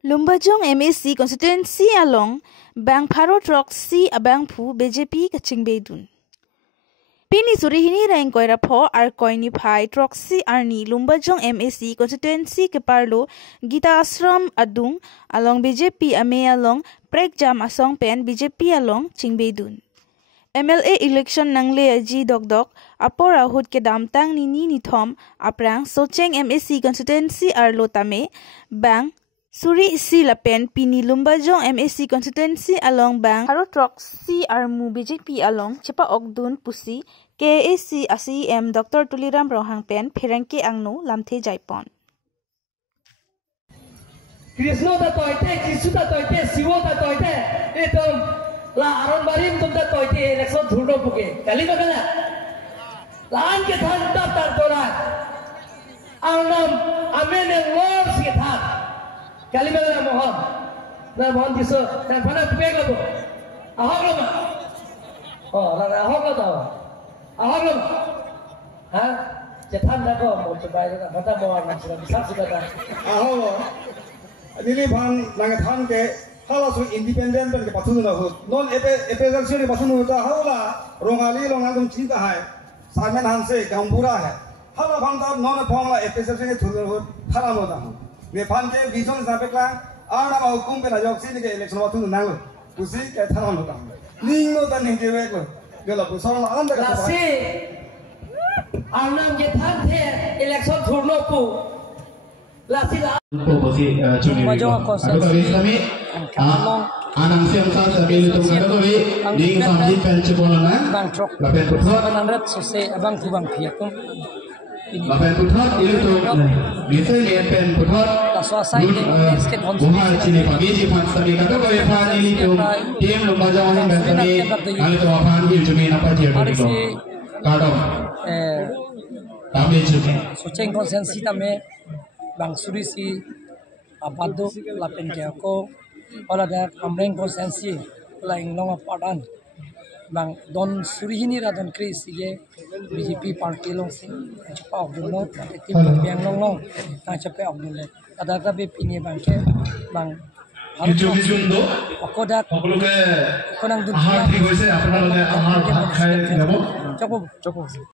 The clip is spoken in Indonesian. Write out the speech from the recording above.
Lumbajong MSC constituency along Bang Pharot Roxy Abang Phu BJP Kaching Beidun. Pini surihini rain koira pho ar koini phai Troxy Arni Lumbajong MSC constituency ke parlo Gita Ashram Adung along BJP ame along Prek Jam Asong Pen BJP along Chingbeidun. MLA election nangle aji dok apor ahut ke damtang nini nithom aprang Socheng MSC constituency arlo tame Bang Suri Silapen Pini Lumbajong MSC constituency along Bang Pharot Roxy Armu BJP along Chepa Ogdun Pusi KAC ACM Dr. Tuliram Rohang Pen Pherangke Angno Lamthe Jaipon. Krishna da toite, Jisu da toite, Shiva da toite, etom la Aron Barim tum da toite election dhurno puke. Kali bagala. Lan ke than da tar tola. Aunam amene wars ke than. Kali bagala mohon. Na mohon Jisu, na phana puke gabo. Ahok lo ma. Oh, la ahok lo tawa. Ahok lo. Ha? Jethan da ko mo chubai da phata mohon na sab sudah da. Ahok. Nili bhan nangathan ke hala su independent ben ke pathunu na hu non epe pathunu ta hala rongali longadum chinta hai Simon Hanse gambura hai hala bhan ta non phongla epe ke thunu hu hala mo da hu ne bhan ke vision sa pekla ana ma hukum pe na jok sin ke election pathunu na hu usi ke thana mo da ning no ta ning je we ko gela pu song la an da ka si anam ke than the election dhurno pu la si la Lumbajong konsensi anang siang sa sabil itu mengetahui di sambil pencepolangan lapen putra nanrat sose abang kubang piakum lapen putra itu bisa lihat pen putra buhar cini pagi cipan sabi kata boleh pan ini tu tim Lumbajong yang bertani kali tu pan di cumi apa dia begitu kadang kami cumi Socheng konsensi tame Bang Suri si abadu lapen ke ako ola da amreng konsensi laing long padan Bang Don Suri hini ra don kris ye BJP party long si pa ogno tim biang long ta chape ogno le ada ka be pini bang ke bang YouTube jundo ako da সকলোকে konang dun আহাৰ ঠিক হৈছে আপোনালোকে আহাৰ ভাত খাই যাব choko